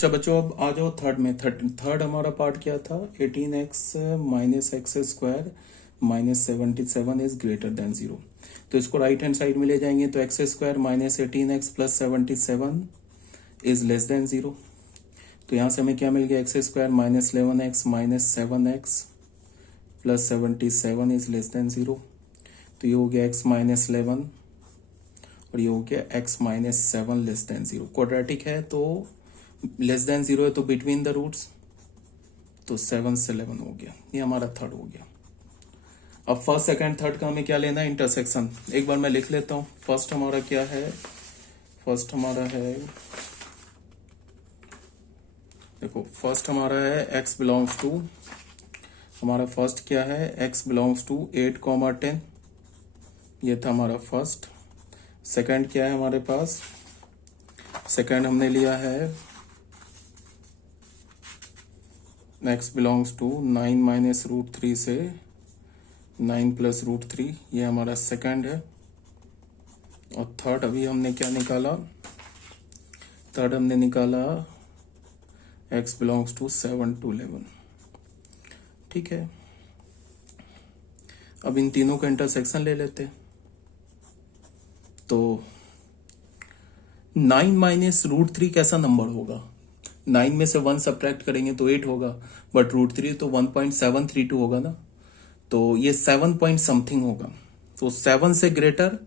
अच्छा बच्चों, अब आ जाओ थर्ड में। थर्ड हमारा पार्ट क्या था? 18x minus x square minus 77 is greater then 0। तो इसको राइट हैंड साइड में ले जाएंगे तो x square minus 18x plus 77 is less than 0। तो यहाँ से हमें क्या मिल गया? X square minus 11x minus 7x plus 77 is less than 0। तो ये हो गया x माइनस 11 और ये हो गया x minus 7 less than 0। Quadratic है तो लेस देन 0 है तो बिटवीन द रूट्स, तो 7 से 11 हो गया। ये हमारा थर्ड हो गया। अब फर्स्ट सेकंड थर्ड का हमें क्या लेना है? इंटरसेक्शन। एक बार मैं लिख लेता हूं। फर्स्ट हमारा क्या है? फर्स्ट हमारा है, देखो फर्स्ट हमारा है x बिलोंग्स टू, हमारा फर्स्ट क्या है? x belongs to 8, 10। ये था हमारा फर्स्ट। सेकंड क्या है हमारे पास? सेकंड हमने लिया है x belongs to 9 minus root 3 से 9 प्लस रूट 3। ये हमारा सेकंड है। और थर्ड अभी हमने क्या निकाला? थर्ड हमने निकाला x बिलोंग्स टू 7 to 11। ठीक है, अब इन तीनों का इंटरसेक्शन ले लेते। तो 9 माइनस रूट 3 कैसा नंबर होगा? 9 में से 1 सब्ट्रैक्ट करेंगे तो 8 होगा, बट रूट 3 तो 1.732 होगा ना, तो ये 7 पॉइंट समथिंग होगा। तो 7 से ग्रेटर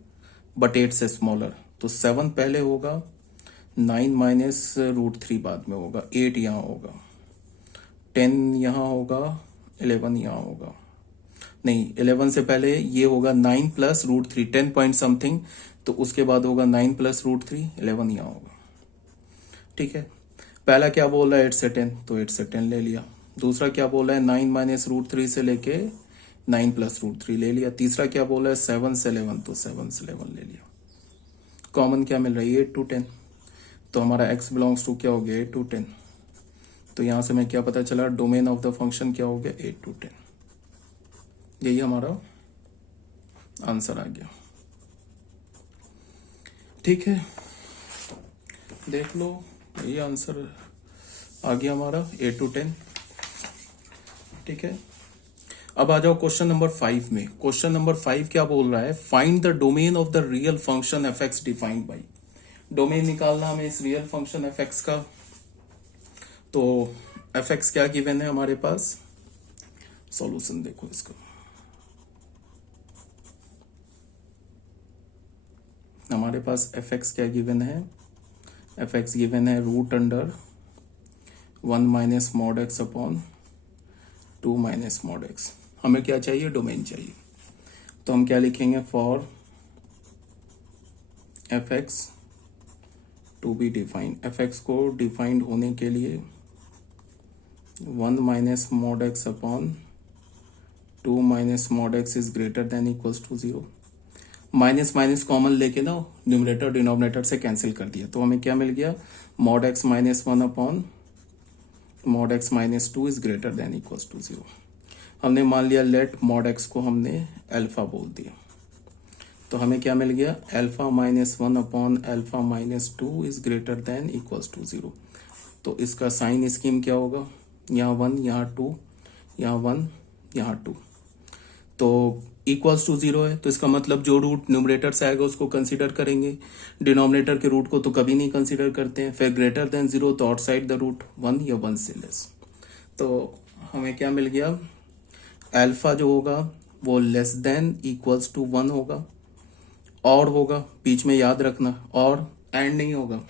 बट 8 से स्मॉलर, तो 7 पहले होगा, 9 माइनस रूट 3 बाद में होगा, 8 यहाँ होगा, 10 यहाँ होगा, 11 यहाँ होगा। नहीं, 11 से पहले ये होगा 9 प्लस रूट 3, 10 पॉइंट समथिंग, तो उसके बाद होगा 9 प्लस रूट 3, 11 यहाँ होगा। ठीक है, पहला क्या बोल रहा है? 8 से 10, तो 8 से 10 ले लिया। दूसरा क्या बोल रहा है? 9 माइनस रूट 3 से लेके 9 प्लस रूट 3 ले लिया। तीसरा क्या बोल रहा है? 7 से 11, तो 7 से 11 ले लिया। कॉमन क्या मिल रहा है? 8 to 10। तो हमारा x बिलोंग्स टू क्या हो गया? 8 to 10। तो यहां से हमें क्या पता चला? डोमेन ऑफ द फंक्शन क्या हो गया? 8 to 10। यही हमारा आंसर आ गया। ठीक है, देख लो, यही आंसर आ गया हमारा 8 to 10। ठीक है, अब आ जाओ क्वेश्चन नंबर 5 में। क्वेश्चन नंबर 5 क्या बोल रहा है? Find the domain of the real function F x defined by. Domain निकालना हमें इस रियल फंक्शन एफ एक्स का। तो एफ एक्स क्या गिवन है हमारे पास? सॉल्यूशन देखो इसका। हमारे पास एफ एक्स क्या गिवन है? एफ एक्स गिवन है root under 1 minus mod x upon 2 minus mod x. हमें क्या चाहिए? डोमेन चाहिए। तो हम क्या लिखेंगे? For f x to be defined. F x को डिफाइंड होने के लिए 1 minus mod x upon 2 minus mod x is greater than equals to 0। Minus minus common लेके ना न्यूमरेटर डिनोमिनेटर से कैंसिल कर दिया, तो हमें क्या मिल गया? Mod x minus 1 upon mod x minus 2 is greater than equals to 0। हमने मान लिया लेट मॉड एक्स को हमने अल्फा बोल दिया, तो हमें क्या मिल गया? Alpha minus 1 upon alpha minus 2 is greater than equals to 0। तो इसका साइन स्कीम क्या होगा? यहाँ 1, यहाँ 2, यहाँ 1, यहाँ 2, तो इक्वल्स टू 0 है। तो इसका मतलब जो रूट न्यूमरेटर से आएगा उसको कंसीडर करेंगे, डिनोमिनेटर के रूट को तो कभी नहीं कंसीडर करते हैं। फिर ग्रेटर देन 0 तो आउटसाइड द रूट 1 या 1 से लेस। तो हमें क्या मिल गया? अल्फा जो होगा वो लेस देन इक्वल्स टू 1 होगा, और होगा बीच में याद रखना, और एंड नहीं होगा।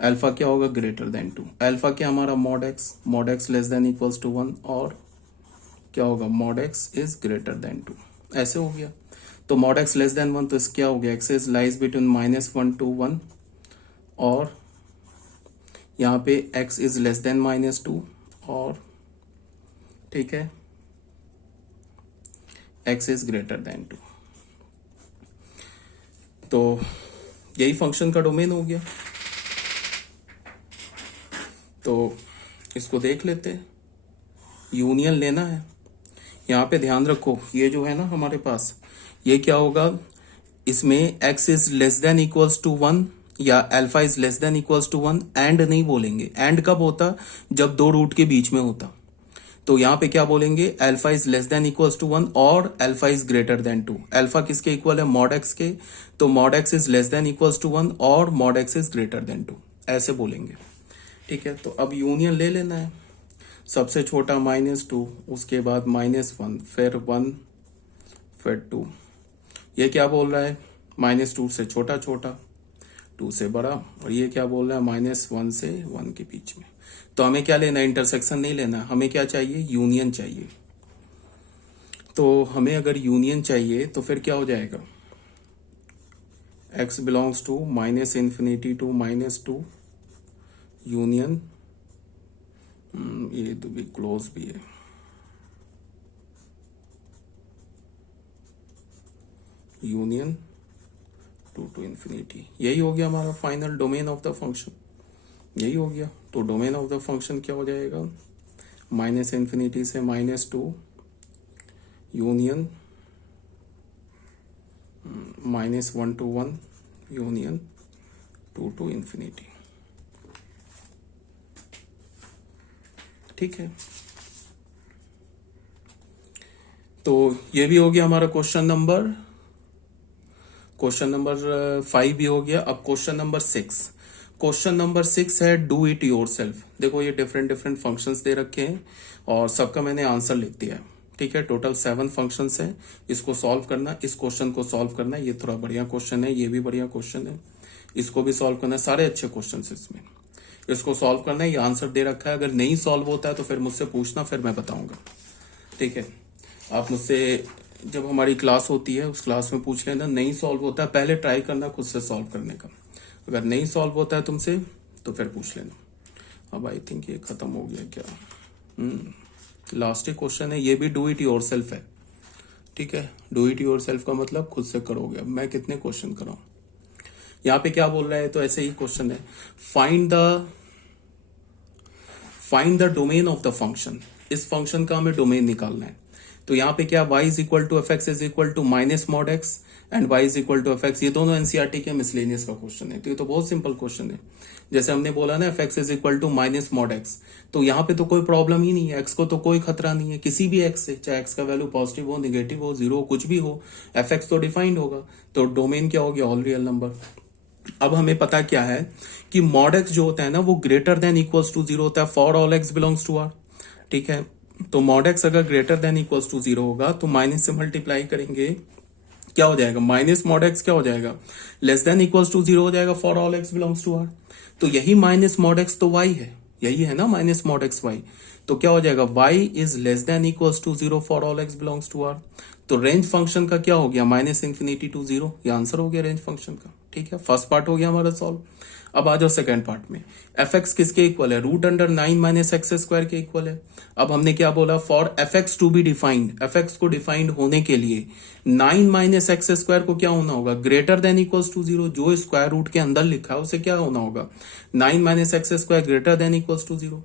अल्फा क्या होगा? Greater than 2। अल्फा क्या हमारा? Mod x less than equals to 1, और क्या होगा? Mod x is greater than 2। ऐसे हो गया। तो मॉड एक्स लेस देन 1, तो इस क्या हो गया? X is lies between -1 to 1, और यहाँ पे एक्स इज लेस देन -2, और ठीक है एक्स इज ग्रेटर देन 2। तो यही फंक्शन का डोमेन हो गया। तो इसको देख लेते हैं। यूनियन लेना है। यहाँ पे ध्यान रखो, ये जो है ना हमारे पास, ये क्या होगा? इसमें x is less than equals to 1 या alpha is less than equals to 1, and नहीं बोलेंगे। एंड कब होता? जब दो रूट के बीच में होता। तो यहां पे क्या बोलेंगे? Alpha is less than equals to 1 और alpha is greater than 2। Alpha किसके इक्वल है? मॉड एक्स के। तो mod x is less than equals to 1 और mod x is greater than 2, ऐसे बोलेंगे। ठीक है, तो अब यूनियन ले लेना है। सबसे छोटा -2, उसके बाद -1, फिर 1, फिर 2। ये क्या बोल रहा है? -2 से छोटा छोटा, 2 से बड़ा, और ये क्या बोल रहा है? -1 से 1 के बीच में। तो हमें क्या लेना है? इंटरसेक्शन नहीं लेना, हमें क्या चाहिए? यूनियन चाहिए। तो हमें अगर यूनियन चाहिए तो फिर क्या हो जाएगा? x belongs to -∞ to -2 union, ये तो भी क्लोज भी है, यूनियन 2 टू इन्फिनिटी। यही हो गया हमारा final domain of the function, यही हो गया। तो डोमेन ऑफ द फंक्शन क्या हो जाएगा? -∞ से -2 union -1 to 1 union 2 to infinity. ठीक है, तो ये भी हो गया हमारा क्वेश्चन नंबर 5 भी हो गया। अब क्वेश्चन नंबर 6। क्वेश्चन नंबर 6 है डू इट योरसेल्फ। देखो ये डिफरेंट डिफरेंट फंक्शंस दे रखे हैं और सबका मैंने आंसर लिख दिया है। ठीक है, टोटल 7 फंक्शंस है। इसको सॉल्व करना, इस क्वेश्चन को सॉल्व करना। ये थोड़ा बढ़िया क्वेश्चन है, ये भी बढ़िया क्वेश्चन है, इसको भी सॉल्व करना है। सारे अच्छे क्वेश्चन इसमें, इसको सॉल्व करना है। ये आंसर दे रखा है, अगर नहीं सॉल्व होता है तो फिर मुझसे पूछना, फिर मैं बताऊंगा। ठीक है, आप मुझसे जब हमारी क्लास होती है उस क्लास में पूछ लेना। नहीं सॉल्व होता है, पहले ट्राई करना खुद से सॉल्व करने का। अगर नहीं सॉल्व होता है तुमसे तो फिर पूछ लेना। अब आई थिंक ये खत्म हो गया क्या? लास्ट क्वेश्चन है, ये भी डू इट योरसेल्फ है। ठीक है, डू इट योरसेल्फ का मतलब खुद से करोगे। अब मैं कितने क्वेश्चन कराऊं? यहाँ पे क्या बोल रहा है? तो ऐसे ही क्वेश्चन है, find the domain of the function. इस फंक्शन का हमें डोमेन निकालना है। तो यहाँ पे क्या, y is equal to f x is equal to minus mod x and y is equal to f x. ये दोनों एनसीईआरटी के मिसलेनियस का क्वेश्चन है। तो ये तो बहुत सिंपल क्वेश्चन है। जैसे हमने बोला ना f x is equal to minus mod x, तो यहाँ पे तो कोई प्रॉब्लम ही नहीं है। एक्स को तो कोई खतरा नहीं है किसी भी एक्स से, चाहे एक्स का वैल्यू पॉजिटिव हो, निगेटिव हो, जीरो, कुछ भी हो, एफ एक्स तो डिफाइंड होगा। तो डोमेन क्या हो गया? All real number. अब हमें पता क्या है कि मॉड एक्स जो होता है ना वो ग्रेटर देन इक्वल्स टू 0 होता है for all x belongs to r. ठीक है, तो मॉड एक्स अगर ग्रेटर देन इक्वल्स टू 0 होगा तो माइनस से मल्टीप्लाई करेंगे, क्या हो जाएगा? माइनस मॉड एक्स क्या हो जाएगा? लेस देन इक्वल्स टू 0 हो जाएगा for all x belongs to r. तो यही माइनस मॉड एक्स तो वाई है, यही है ना माइनस मॉड एक्स वाई। तो क्या हो जाएगा? Y is less than equals to 0 for all x belongs to r. तो रेंज फंक्शन का क्या हो गया? -∞ टू 0। ये आंसर हो गया रेंज फंक्शन का। ठीक है, फर्स्ट पार्ट हो गया हमारा सॉल्व। अब आ जाओ सेकंड पार्ट में। एफ एक्स किसके इक्वल है? √9 माइनस एक्स स्क्वायर के इक्वल है। अब हमने क्या बोला? For f x to be defined, f x को डिफाइंड होने के लिए 9 माइनस एक्स स्क्वायर को क्या होना होगा? Greater than equals to 0। जो स्क्वायर रूट के अंदर लिखा है उसे क्या होना होगा? 9 minus x square greater than equals to 0।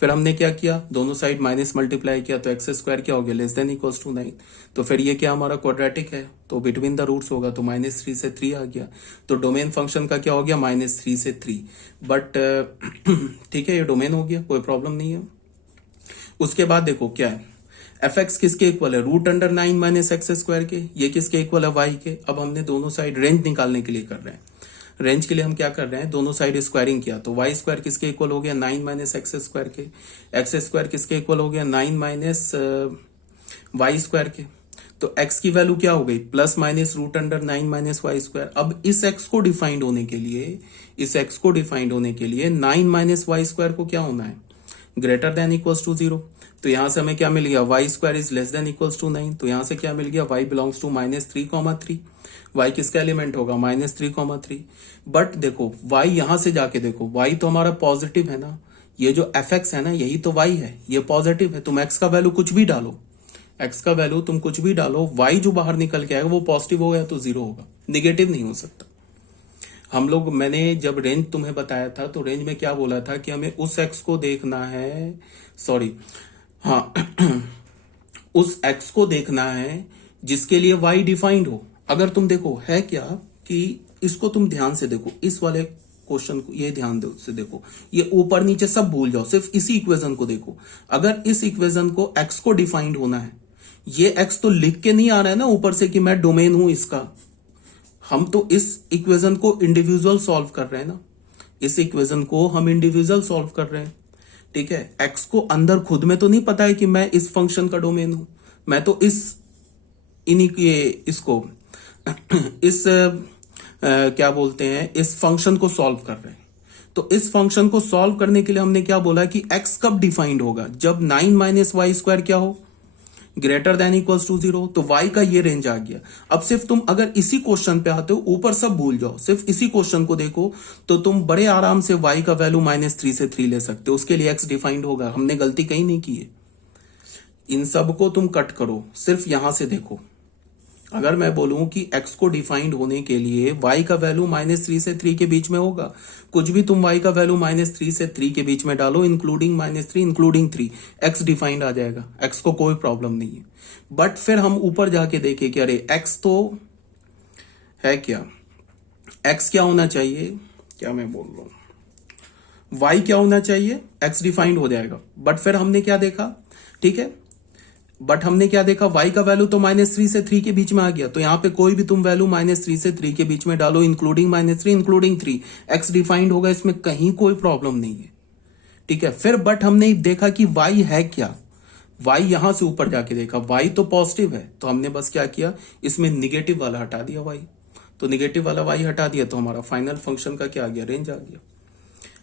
फिर हमने क्या किया? दोनों साइड माइनस मल्टीप्लाई किया, तो एक्स स्क्वायर क्या हो गया? Less than equals to 9। तो फिर ये क्या हमारा क्वाड्रेटिक है, तो बिटवीन द रूट्स होगा, तो -3 से 3 आ गया। तो डोमेन फंक्शन का क्या हो गया? -3 से 3। बट ठीक है, ये डोमेन हो गया, कोई प्रॉब्लम नहीं है। उसके बाद देखो क्या है, एफ एक्स किसके इक्वल है? √9 माइनस एक्स स्क्वायर के। ये किसके इक्वल है? वाई के। अब हमने दोनों साइड रेंज निकालने के लिए कर रहे हैं। रेंज के लिए हम क्या कर रहे हैं? दोनों साइड स्क्वायरिंग किया, तो वाई स्क्वायर किसके इक्वल हो गया? 9 माइनस एक्स स्क्वायर के। एक्स स्क्वायर किसके इक्वल हो गया? 9 माइनस वाई स्क्वायर के। तो x की वैल्यू क्या हो गई? ±√9 माइनस वाई स्क्वायर। अब इस x को डिफाइंड होने के लिए, इस x को डिफाइंड होने के लिए 9 माइनस वाई स्क्वायर को क्या होना है? Greater than equals to 0। तो यहां से हमें क्या मिल गया? Y square is less than equals to 9। तो यहां से क्या मिल गया? y belongs to -3,3। y किसका एलिमेंट होगा? -3,3। बट देखो y यहां से जाके देखो, y तो हमारा पॉजिटिव है ना, ये जो एफ एक्स है ना यही तो y है, ये पॉजिटिव है। तुम x का वैल्यू कुछ भी डालो, x का वैल्यू तुम कुछ भी डालो, y जो बाहर निकल के आएगा वो पॉजिटिव होगा तो 0 होगा, निगेटिव नहीं हो सकता। हम लोग, मैंने जब रेंज तुम्हें बताया था तो रेंज में क्या बोला था कि हमें उस x को देखना है, सॉरी हाँ उस x को देखना है जिसके लिए y डिफाइंड हो। अगर तुम देखो है क्या कि इसको तुम ध्यान से देखो, इस वाले क्वेश्चन को ये ध्यान से देखो, ये ऊपर नीचे सब भूल जाओ, सिर्फ इसी इक्वेशन को देखो। अगर इस इक्वेशन को x को डिफाइंड होना है, ये x तो लिख के नहीं आ रहा है ना ऊपर से कि मैं डोमेन हूं इसका, हम तो इस इक्वेशन को इंडिविजुअल सॉल्व कर रहे हैं ना, इस इक्वेशन को हम इंडिविजुअल सॉल्व कर रहे हैं, ठीक है। x को अंदर खुद में तो नहीं पता है कि मैं इस फंक्शन का डोमेन हूं, मैं तो इसको इस क्या बोलते हैं, इस फंक्शन को सॉल्व कर रहे हैं। तो इस फंक्शन को सॉल्व करने के लिए हमने क्या बोला कि x कब डिफाइंड होगा, जब 9 माइनस वाई स्क्वायर क्या हो, ग्रेटर देन इक्वल्स टू 0। तो y का ये रेंज आ गया। अब सिर्फ तुम अगर इसी क्वेश्चन पे आते हो, ऊपर सब भूल जाओ, सिर्फ इसी क्वेश्चन को देखो, तो तुम बड़े आराम से y का वैल्यू -3 से 3 ले सकते हो। उसके लिए x डिफाइंड होगा, हमने गलती कहीं नहीं की है। इन सब को तुम कट करो, सिर्फ यहां से देखो। अगर मैं बोलूं कि x को डिफाइंड होने के लिए y का वैल्यू -3 से 3 के बीच में होगा, कुछ भी तुम y का वैल्यू -3 से 3 के बीच में डालो, इंक्लूडिंग -3 इंक्लूडिंग 3, x डिफाइंड आ जाएगा, x को कोई प्रॉब्लम नहीं है। बट फिर हम ऊपर जाके देखें कि अरे x तो है क्या, x क्या होना चाहिए, क्या मैं बोल रहा हूं, y क्या होना चाहिए, x डिफाइंड हो जाएगा। बट फिर हमने क्या देखा, ठीक है, बट हमने क्या देखा, y का वैल्यू तो -3 से 3 के बीच में आ गया, तो यहां पे कोई भी तुम वैल्यू -3 से 3 के बीच में डालो, इंक्लूडिंग -3 इंक्लूडिंग 3, x डिफाइंड होगा, इसमें कहीं कोई प्रॉब्लम नहीं है, ठीक है। फिर बट हमने देखा कि y है क्या, y यहां से ऊपर जाके देखा, y तो पॉजिटिव है, तो हमने बस क्या किया, इसमें निगेटिव वाला हटा दिया y, तो निगेटिव वाला y हटा दिया, तो हमारा फाइनल फंक्शन का क्या आ गया, रेंज आ गया।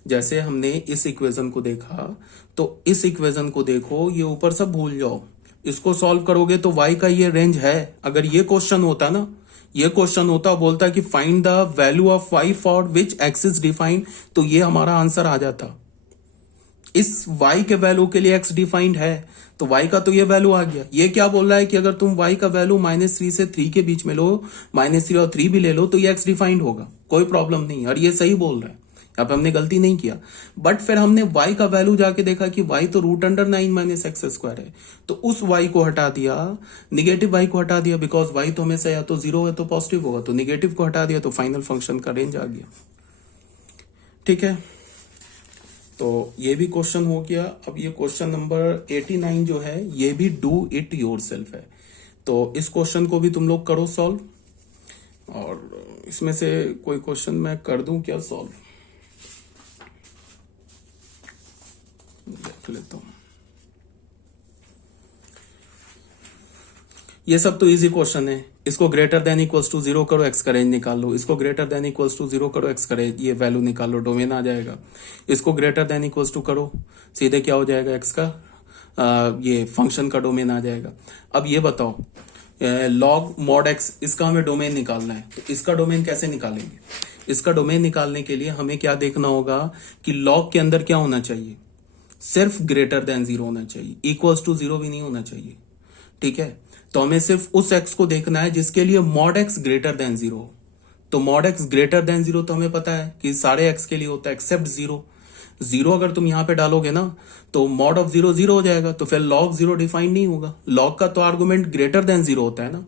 जैसे हमने इस इक्वेशन को देखा, तो इस इक्वेशन को देखो, ये ऊपर सब भूल जाओ, इसको सॉल्व करोगे तो y का ये रेंज है। अगर ये क्वेश्चन होता ना, ये क्वेश्चन होता, बोलता कि find the value of y for which x is defined, तो ये हमारा आंसर आ जाता। इस y के वैल्यू के लिए x डिफाइंड है, तो y का तो ये वैल्यू आ गया। ये क्या बोल रहा है कि अगर तुम y का वैल्यू -3 से 3 के बीच में लो, -3 और 3 भी ले लो, तो ये x डिफाइंड होगा, कोई प्रॉब्लम नहीं। और ये सही बोल रहा है, यहाँ पे हमने गलती नहीं किया। बट फिर हमने y का वैल्यू जाके देखा कि y तो √9 माइनस एक्स स्क्वायर है, तो उस y को हटा दिया, निगेटिव y को हटा दिया, बिकॉज y तो हमेशा या तो 0 है तो पॉजिटिव होगा, तो निगेटिव को हटा दिया, तो फाइनल फंक्शन का रेंज आ गया, ठीक है। तो ये भी क्वेश्चन हो गया। अब ये क्वेश्चन नंबर 89 जो है, ये भी डू इट योरसेल्फ है, तो इस क्वेश्चन को भी तुम लोग करो सॉल्व। और इसमें से कोई क्वेश्चन मैं कर दूं क्या सॉल्व, देख लेता हूं। ये सब तो इजी क्वेश्चन है। इसको ग्रेटर देन इक्वल्स टू 0 करो, एक्स का रेंज निकाल लो। इसको ग्रेटर देन इक्वल्स टू 0 करो, एक्स का रेंज, ये वैल्यू निकाल लो, डोमेन आ जाएगा। इसको ग्रेटर देन इक्वल्स टू करो, सीधे क्या हो जाएगा, एक्स का ये फंक्शन का डोमेन आ जाएगा। अब ये बताओ, लॉग मॉड एक्स, इसका हमें डोमेन निकालना है, तो इसका डोमेन कैसे निकालेंगे। इसका डोमेन निकालने के लिए हमें क्या देखना होगा कि लॉग के अंदर क्या होना चाहिए, सिर्फ ग्रेटर देन 0 होना चाहिए, इक्वल्स टू 0 भी नहीं होना चाहिए, ठीक है। तो हमें सिर्फ उस x को देखना है जिसके लिए मॉड x ग्रेटर देन 0 हो। तो मॉड x ग्रेटर देन 0 तो हमें पता है कि सारे x के लिए होता है एक्सेप्ट 0। 0 अगर तुम यहां पे डालोगे ना, तो मॉड ऑफ 0 0 हो जाएगा, तो फिर log 0 डिफाइंड नहीं होगा। log का तो आर्गुमेंट ग्रेटर देन 0 होता है ना,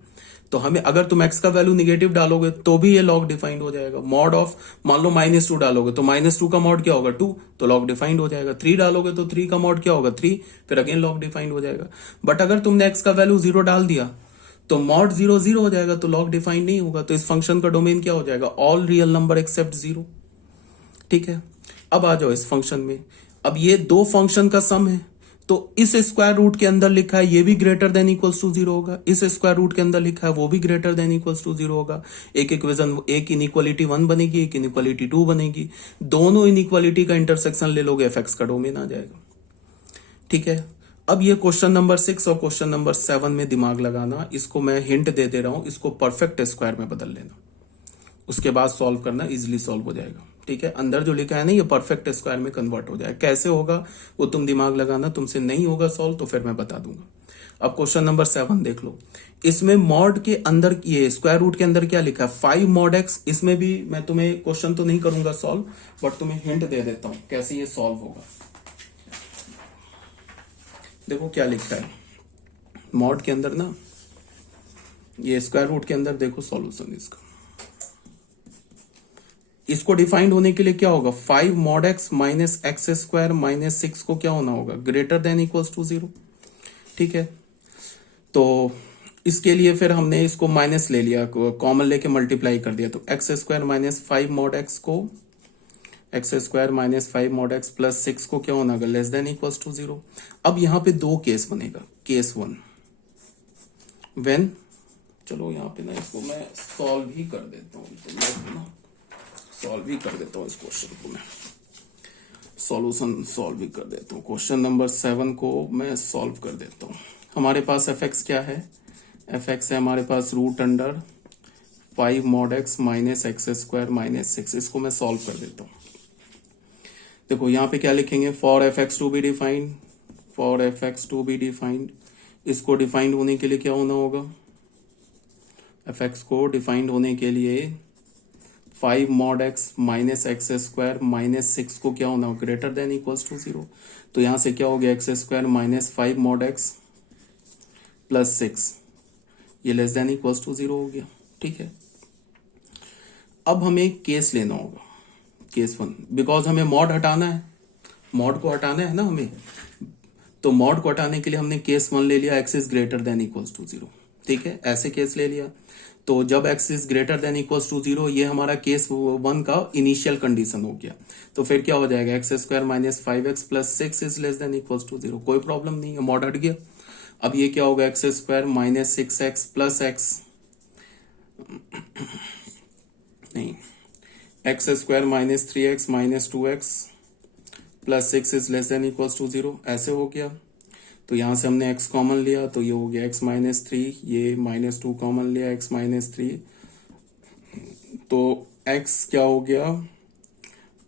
तो हमें अगर तुम x का वैल्यू निगेटिव डालोगे तो भी ये log डिफाइंड हो जाएगा। मॉड ऑफ मान लो -2 डालोगे तो -2 का मॉड क्या होगा 2, तो log डिफाइंड हो जाएगा। 3 डालोगे तो 3 का मॉड क्या होगा 3, फिर अगेन log डिफाइंड हो जाएगा। बट अगर तुमने x का वैल्यू 0 डाल दिया तो मॉड 0 0 हो जाएगा, तो log डिफाइंड नहीं होगा। तो इस फंक्शन का डोमेन क्या हो जाएगा, ऑल रियल नंबर एक्सेप्ट 0, ठीक है। अब आ जाओ इस फंक्शन में। अब ये दो फंक्शन का सम है, तो इस स्क्वायर रूट के अंदर लिखा है ये भी ग्रेटर देन इक्वल्स टू 0 होगा, इस स्क्वायर रूट के अंदर लिखा है वो भी ग्रेटर देन इक्वल्स टू 0 होगा। एक इक्वेशन, एक इनइक्वालिटी 1 बनेगी, एक इनइक्वालिटी 2 बनेगी। दोनों इनइक्वालिटी का इंटरसेक्शन ले लोगे, एफ एक्स का डोमेन आ जाएगा, ठीक है। अब ये क्वेश्चन नंबर 6 और क्वेश्चन नंबर 7 में दिमाग लगाना, इसको मैं हिंट दे दे रहा हूं, इसको परफेक्ट स्क्वायर में बदल लेना, उसके बाद सॉल्व करना, इजिली सॉल्व हो जाएगा, ठीक है। अंदर जो लिखा है ना, ये परफेक्ट स्क्वायर में कन्वर्ट हो जाए। कैसे होगा वो तुम दिमाग लगाना, तुमसे नहीं होगा सॉल्व तो फिर मैं बता दूंगा। अब क्वेश्चन नंबर 7 देख लो। इसमें मॉड के अंदर, ये स्क्वायर रूट के अंदर क्या लिखा है 5 मॉड एक्स। इसमें भी मैं तुम्हें क्वेश्चन तो नहीं करूंगा सॉल्व, बट तुम्हें हिंट दे देता हूं कैसे ये सॉल्व होगा। देखो क्या लिखा है मॉड के अंदर ना, ये स्क्वायर रूट के अंदर देखो सॉल्यूशन इसका। इसको डिफाइंड होने के लिए क्या होगा, 5 mod x minus x square minus 6 को क्या होना होगा, ग्रेटर देन इक्वल्स टू 0। ठीक है, तो इसके लिए फिर हमने इसको माइनस ले लिया, कॉमन लेके मल्टीप्लाई कर दिया, तो x square minus 5 mod x को, x square minus 5 mod x plus 6 को क्या होना होगा, लेस देन इक्वल्स टू 0। अब यहां पे दो केस बनेगा, केस 1 व्हेन, चलो यहाँ पे ना इसको मैं सॉल्व ही कर देता हूँ, तो मैं ना सॉल्व ही कर देता हूँ इस क्वेश्चन को, मैं सॉल्यूशन सॉल्व ही कर देता हूँ। क्वेश्चन नंबर 7 को मैं सॉल्व कर देता हूँ। हमारे पास एफ एक्स क्या है, एफ एक्स है हमारे पास root under 5 mod x minus x square minus 6। इसको मैं सॉल्व कर देता हूँ। देखो यहाँ पे क्या लिखेंगे, for f x to be defined, for f x to be defined, इसको डिफाइंड होने के लिए क्या होना होगा, एफ एक्स को डिफाइंड होने के लिए 5 mod x minus x square minus 6 को क्या होना, ग्रेटर देन इक्वल्स टू 0। तो यहां से क्या हो गया, x square minus 5 mod x plus 6, ये लेस देन इक्वल्स टू 0 हो गया। ठीक है, अब हमें केस लेना होगा, केस 1, बिकॉज हमें मॉड हटाना है, मॉड को हटाना है ना हमें, तो मॉड को हटाने के लिए हमने केस 1 ले लिया, x is greater than equals to 0। ठीक है, ऐसे केस ले लिया, तो जब x is greater than equals to 0, ये हमारा केस 1 का इनिशियल कंडीशन हो गया। तो फिर क्या हो जाएगा, x square minus 5x plus 6 is less than equals to 0। कोई प्रॉब्लम नहीं है, मॉड हट गया। अब ये क्या होगा, एक्स स्क्वायर माइनस 6x प्लस x, नहीं, x square minus 3x minus 2x plus 6 is less than equals to 0, ऐसे हो गया। तो यहां से हमने x कॉमन लिया, तो ये हो गया x माइनस 3, ये माइनस 2 कॉमन लिया, x माइनस 3, तो x क्या हो गया,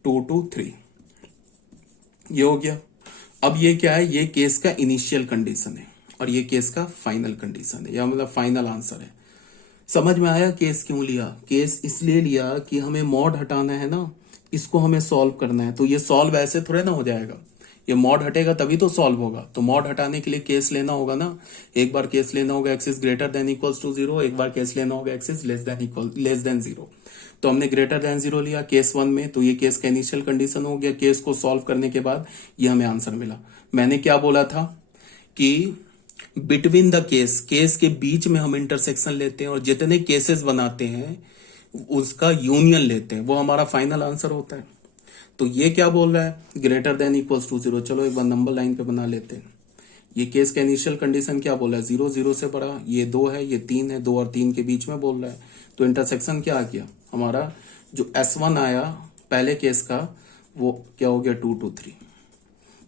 2 to 3, ये हो गया। अब ये क्या है, ये केस का इनिशियल कंडीशन है और ये केस का फाइनल कंडीशन है, या मतलब फाइनल आंसर है। समझ में आया केस क्यों लिया, केस इसलिए लिया कि हमें मॉड हटाना है ना, इसको हमें सॉल्व करना है। तो ये सॉल्व ऐसे थोड़े ना हो जाएगा, ये मॉड हटेगा तभी तो सॉल्व होगा। तो मॉड हटाने के लिए केस लेना होगा ना, एक बार केस लेना होगा x is greater than equals to 0, एक बार केस लेना होगा एक्स इज लेस देन 0। तो हमने ग्रेटर देन 0 लिया केस 1 में, तो ये केस का इनिशियल कंडीशन हो गया। केस को सॉल्व करने के बाद ये हमें आंसर मिला। मैंने क्या बोला था कि बिटवीन द केस, केस के बीच में हम इंटरसेक्शन लेते हैं और जितने केसेस बनाते हैं उसका यूनियन लेते हैं, वो हमारा फाइनल आंसर होता है। तो ये क्या बोल रहा है, ग्रेटर देन इक्वल्स टू 0। चलो एक बार नंबर लाइन पे बना लेते हैं। ये केस का इनिशियल कंडीशन क्या बोला है, 0 0 से बड़ा, ये 2 है, ये 3 है, 2 और 3 के बीच में बोल रहा है। तो इंटरसेक्शन क्या आ गया हमारा, जो S1 आया पहले केस का, वो क्या हो गया 2 to 3,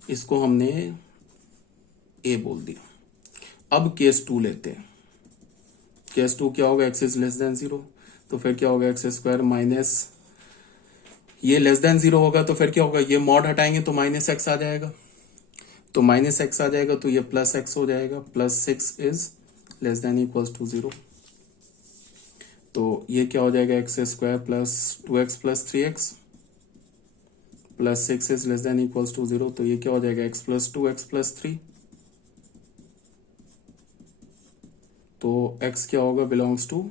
इसको हमने ए बोल दिया। अब केस 2 लेते हैं। केस 2 क्या होगा, एक्स इज लेस देन 0, तो फिर क्या होगा, एक्स स्क्वायर माइनस, ये लेस देन 0 होगा तो फिर क्या होगा, ये मॉड हटाएंगे तो माइनस एक्स आ जाएगा, तो माइनस एक्स आ जाएगा, तो ये प्लस एक्स हो जाएगा, plus 6 is less than equals to 0। तो ये क्या हो जाएगा, x square plus 2x plus 3x plus 6 is less than equals to 0। तो ये क्या हो जाएगा, x प्लस 2x प्लस 3, तो x क्या होगा, बिलोंग्स टू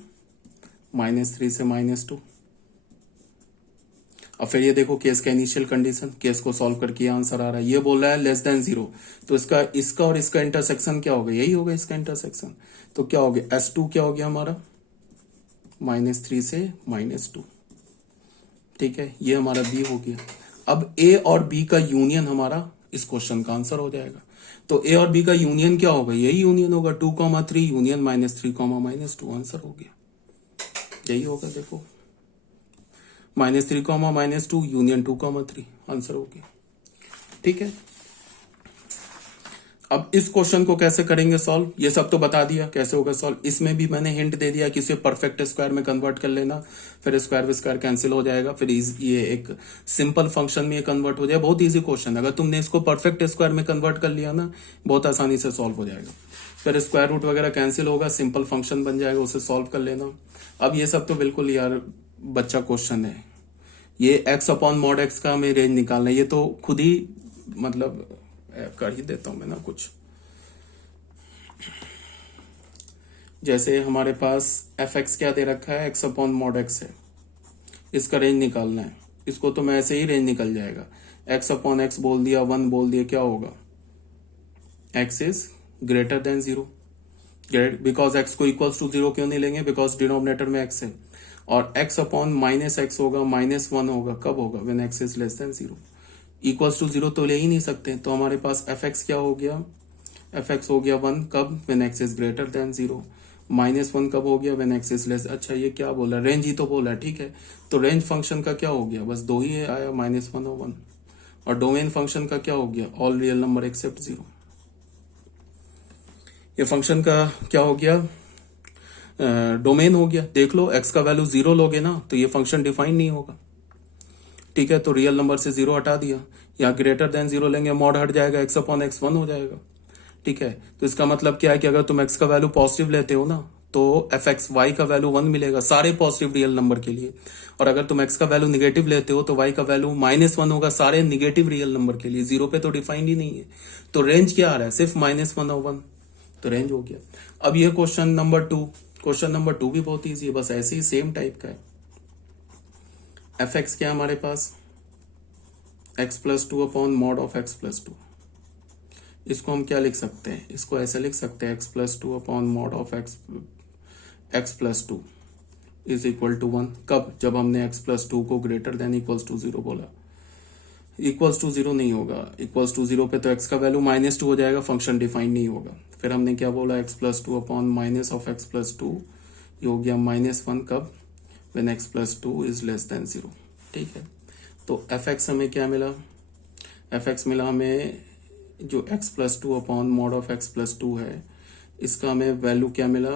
-3 से -2। अब फिर ये देखो केस का इनिशियल कंडीशन, केस को सॉल्व करके आंसर आ रहा है, ये बोल रहा है लेस देन 0, तो इसका और इसका इंटरसेक्शन क्या होगा, यही होगा इसका इंटरसेक्शन। तो क्या हो गया, S2 क्या हो गया हमारा, -3 से -2। ठीक है, ये हमारा B हो गया। अब A और B का यूनियन हमारा इस क्वेश्चन का आंसर हो जाएगा। तो A और B का यूनियन क्या होगा, यही यूनियन होगा, 2, 3 यूनियन -3, -2, आंसर हो गया, यही होगा। देखो -3, -2 यूनियन 2, 3, आंसर हो गया। ठीक है, अब इस क्वेश्चन को कैसे करेंगे सॉल्व, ये सब तो बता दिया कैसे होगा सॉल्व। इसमें भी मैंने हिंट दे दिया कि इसे परफेक्ट स्क्वायर में कन्वर्ट कर लेना, फिर स्क्वायर विद स्क्वायर कैंसिल हो जाएगा, फिर ये एक सिंपल फंक्शन में कन्वर्ट हो जाएगा। बहुत इजी क्वेश्चन, अगर तुमने इसको परफेक्ट स्क्वायर में कन्वर्ट कर लिया ना, बहुत आसानी से सॉल्व हो जाएगा। फिर स्क्वायर रूट वगैरह कैंसिल होगा, सिंपल फंक्शन बन जाएगा, उसे सॉल्व कर लेना। अब ये सब तो बिल्कुल यार बच्चा क्वेश्चन है, ये x अपॉन मॉड x का हमें रेंज निकालना है, ये तो खुद ही मतलब कर ही देता हूं मैं ना कुछ। जैसे हमारे पास एफ एक्स क्या दे रखा है, x अपॉन मॉड x है, इसका रेंज निकालना है। इसको तो मैं ऐसे ही रेंज निकल जाएगा, एक्स अपॉन एक्स बोल दिया, 1 बोल दिया, क्या होगा, x is greater then 0। Because x को इक्वल्स टू 0 क्यों नहीं लेंगे, बिकॉज डिनोमिनेटर में एक्स है। और एक्स अपॉन माइनस एक्स होगा, -1 होगा, कब होगा, when x is less than 0। Equals to 0 तो ले ही नहीं सकते, तो हमारे पास एफ एक्स क्या हो गया, एफ एक्स हो गया 1 कब, when x is greater then 0। -1 कब हो गया, व्हेन एक्स इज लेस। अच्छा ये क्या बोला, रेंज ही तो बोला, ठीक है। तो रेंज फंक्शन का क्या हो गया, बस दो ही आया, -1 और 1। और डोमेन फंक्शन का क्या हो गया, ऑल रियल नंबर एक्सेप्ट 0। ये फंक्शन का क्या हो गया, डोमेन हो गया। देख लो एक्स का वैल्यू 0 लोगे ना तो ये फंक्शन डिफाइन नहीं होगा, ठीक है। तो रियल नंबर से 0 हटा दिया, या ग्रेटर देन 0 लेंगे, मॉड हट जाएगा, एक्स अपॉन एक्स 1 हो जाएगा, ठीक है। तो इसका मतलब क्या है कि अगर तुम एक्स का वैल्यू पॉजिटिव लेते हो ना तो एफ एक्स वाई का वैल्यू 1 मिलेगा सारे पॉजिटिव रियल नंबर के लिए। और अगर तुम एक्स का वैल्यू निगेटिव लेते हो तो वाई का वैल्यू -1 होगा सारे निगेटिव रियल नंबर के लिए। 0 पे तो डिफाइंड ही नहीं है। तो रेंज क्या आ रहा है, सिर्फ -1 और 1, तो रेंज हो गया। अब ये क्वेश्चन नंबर 2, क्वेश्चन नंबर 2 भी बहुत ईजी है, बस ऐसे ही सेम टाइप का है। एफ एक्स क्या है हमारे पास, x+2 upon mod of x+2। इसको हम क्या लिख सकते हैं, इसको ऐसे लिख सकते हैं, x+2 upon mod of x+2 is equal to 1। कब, जब हमने x+2 को ग्रेटर देन इक्वल्स टू 0 बोला। इक्वल्स टू 0 नहीं होगा, इक्वल्स टू 0 पे तो x का वैल्यू -2 हो जाएगा, फंक्शन डिफाइन नहीं होगा। फिर हमने क्या बोला, x+2 upon minus of x+2, ये हो गया -1 कब, when x+2 is less than 0, ठीक है। तो एफ एक्स हमें क्या मिला, एफ एक्स मिला हमें जो x+2 upon mod of x+2 है, इसका हमें वैल्यू क्या मिला,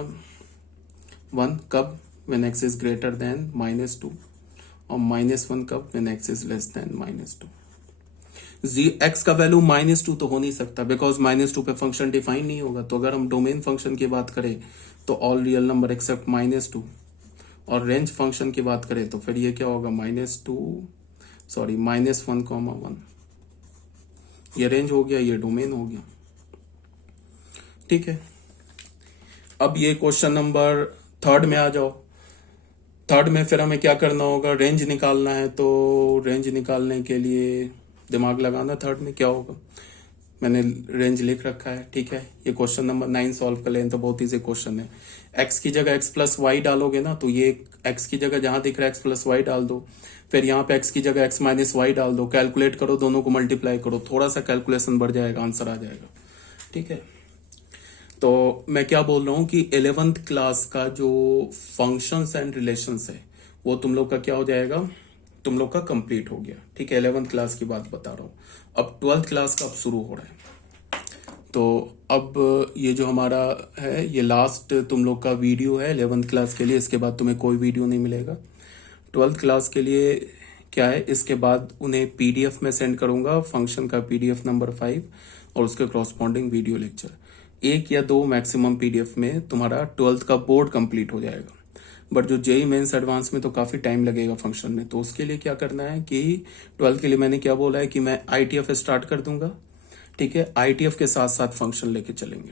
1 कब, when x is greater than -2, और -1 कब, when x is less then -2। x का वैल्यू -2 तो हो नहीं सकता, बिकॉज -2 पे फंक्शन डिफाइन नहीं होगा। तो अगर हम डोमेन फंक्शन की बात करें तो ऑल रियल नंबर एक्सेप्ट -2, और रेंज फंक्शन की बात करें तो फिर ये क्या होगा, -1, ये रेंज हो गया, ये डोमेन हो गया, ठीक है। अब ये क्वेश्चन नंबर 3 में आ जाओ। 3 में फिर हमें क्या करना होगा, रेंज निकालना है। तो रेंज निकालने के लिए दिमाग लगाना, 3 में क्या होगा, मैंने रेंज लिख रखा है, ठीक है। ये क्वेश्चन नंबर 9 सॉल्व कर लें तो बहुत ईजी क्वेश्चन है। x की जगह x+y डालोगे ना तो ये x की जगह जहां दिख रहा है x+y डाल दो, फिर यहाँ पे x की जगह x-y डाल दो, कैलकुलेट करो, दोनों को मल्टीप्लाई करो, थोड़ा सा कैलकुलेशन बढ़ जाएगा, आंसर आ जाएगा, ठीक है। तो मैं क्या बोल रहा हूँ कि 11th क्लास का जो फंक्शंस एंड रिलेशंस है वो तुम लोग का क्या हो जाएगा, तुम लोग का कंप्लीट हो गया, ठीक है। 11th क्लास की बात बता रहा हूँ। अब 12th क्लास का अब शुरू हो रहा है। तो अब ये जो हमारा है ये लास्ट तुम लोग का वीडियो है 11th क्लास के लिए, इसके बाद तुम्हें कोई वीडियो नहीं मिलेगा। 12th क्लास के लिए क्या है, इसके बाद उन्हें PDF में सेंड करूंगा, फंक्शन का PDF नंबर 5 और उसके कॉरस्पॉन्डिंग वीडियो लेक्चर, 1 या 2 मैक्सिमम PDF में तुम्हारा 12th का बोर्ड कंप्लीट हो जाएगा। बट जो जेई मेंस एडवांस में तो काफ़ी टाइम लगेगा फंक्शन में, तो उसके लिए क्या करना है कि 12th के लिए मैंने क्या बोला है कि मैं ITF स्टार्ट कर दूंगा, ठीक है। ITF के साथ साथ फंक्शन लेके चलेंगे।